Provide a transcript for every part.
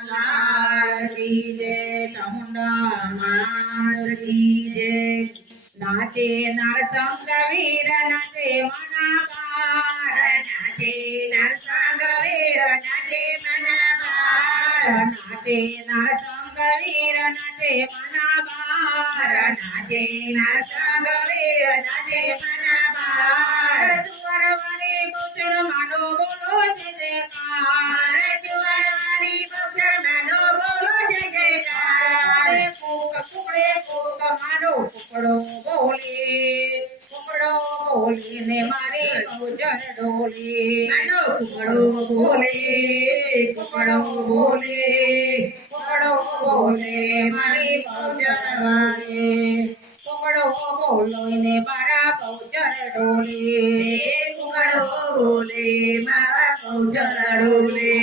લાલ કી જય ચામુંડા માત કી જય. નાચે નરસંગ વીર નાચે મના પાર નાચે નરસંગ વીર નાચે મના પાર નાચે નરસંગ વીર નાચે મના પાર નાચે નરસંગ વીર નાચે મના પાર ચુવર વાલી બુચર માનો બોલો જય કુકડે કોક મારો કુકડો બોલે કુકડો બોલે ને મારી બહુજર ડોલે. માનો કુકડો બોલે કુકડો બોલે કુકડો બોલે મારી બહુજર વાગે કુકડો બોલો ને મારા બહુજર ડોલે. કુકડો બોલે મારા બહુજર ડોલે.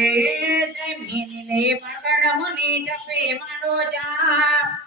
જય પગડ મગણ મુનિ જપે મારો જા.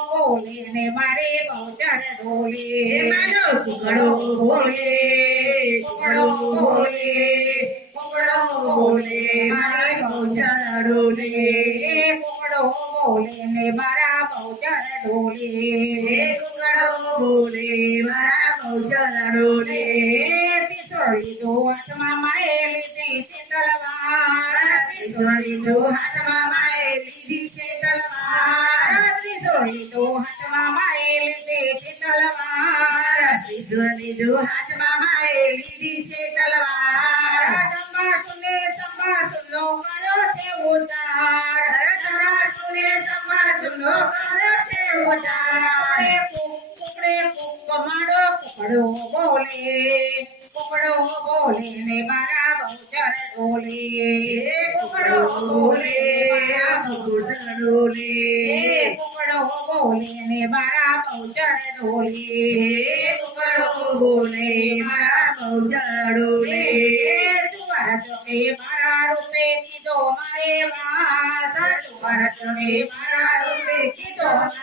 બોલે ને મારે બહુચર ડોલે માનો કુકડો બોલે કુકડો બોલે કુકડો બોલે મારે બહુચર ડોલે. કુકડો બોલે ને મારા બહુચર ડોલે. કુકડો બોલે મારા બહુચર ડોલે. તીસળી જો હાથમાં તલવાર ત્રિશૂળી જો હાથમાં માએ લીધી છે તલવાર ત્રિશૂળી જો હાથમાં માએ છે તલવાર ત્રિશૂળી જો હાથમાં માએ લીધી છે તલવાર તંબાકુને તંબાકુનો કર્યો છે ઉતાર તંબાકુને તંબાકુનો કર્યો છે ઉતાર કુકડે કુક મારો કુકડો બોલે કુકડો બોલે ને મારા બહુચર ને મારા બહુચર ડોલે કુકડો બોલે મારા બહુચર ડોલે તુવાર ચોકે મારા રૂપે કીધો મારે વાસ તુવાર ચોકે મારા રૂપે કીધો વાસ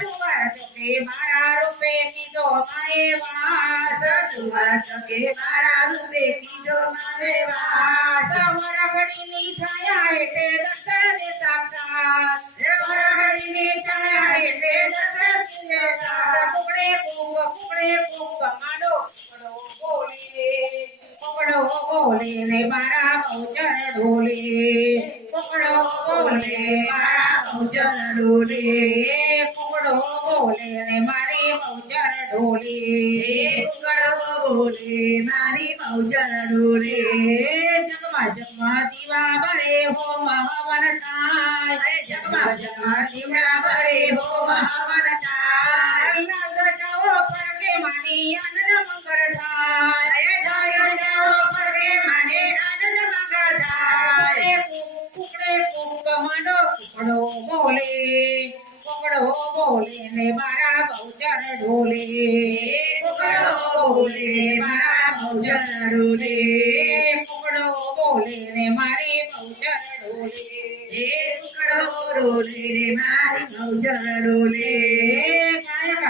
તુવાર ચોકે મારા રૂપે કીધો મારે વાસ તુવાર ચોકે મારા રૂપે કીધો બોલે. ને મારા બહુચર ડોલે કુકડો બોલે મારા બહુચર ડોલે કુકડો બોલે ને મારી બહુચર ડોલે કુકડો બોલે મારી બહુચર ડોલે જગમાં જગમાં દીવા બરે હો મહાવન થાય. જગમાં જગમાં દીવા બરે હો હવન કુકડે કુક માનો કુકડો બોલે કુકડો બોલે ને મારા ભૌજર ડોલે કુકડો બોલે મારા ભૌજર ડોલે કુકડો બોલે ને મારી ભૌજર ડોલે એ કુકડો ડોલે રે મારી ભૌજર ડોલે.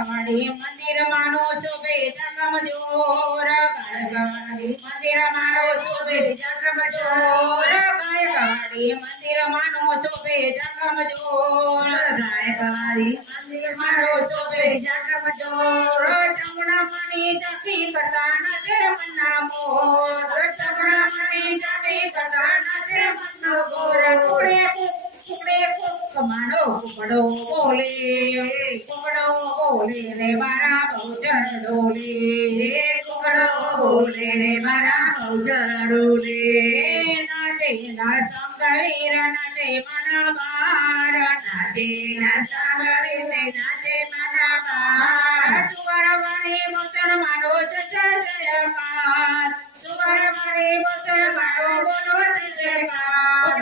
ગાયકવાડી મંદિર માનો શોભે જગમ જોર ગાયકવાડી મંદિર માનો શોભે જગમ જોર ગાયકવાડી મંદિર માનો શોભે જગમ જોર ગાયકવાડી મંદિર માનો શોભે જગમ જોર ચમડા મણી ચકી કરતા નજે મન્ના મોર ચમડા મણી ચકી કરતા નજે મન્ના મોર. કુડે કુક કુક કુકડો બોલે કુકડો બોલે રે મારા બહુચર ડોલે કુકડો બોલે રે મારા બહુચર ડોલે. નાચે નરસંગ વીર નાચે મન બાર નાચે નરસંગ વીર નાચે મન બાર. બહુચર મારો જય જયકાર બહુચર મારો બોલો જય જયકાર.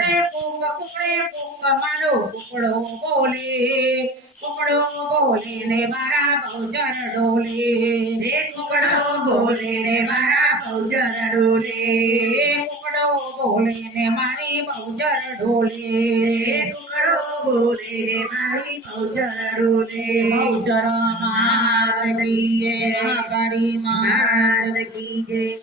કુકડે કુક કુકડે કુક મારો કુકડો બોલે. કુકડો બોલે મારા ભૌજર ડોલે. રે કુકડો બોલે ને મારા ભૌજર ડોલે. મારી ભૌજર ડોલે. કુકડો બોલે મારી ભૌજર ડોલે. ભૌજર માત કી મારી કી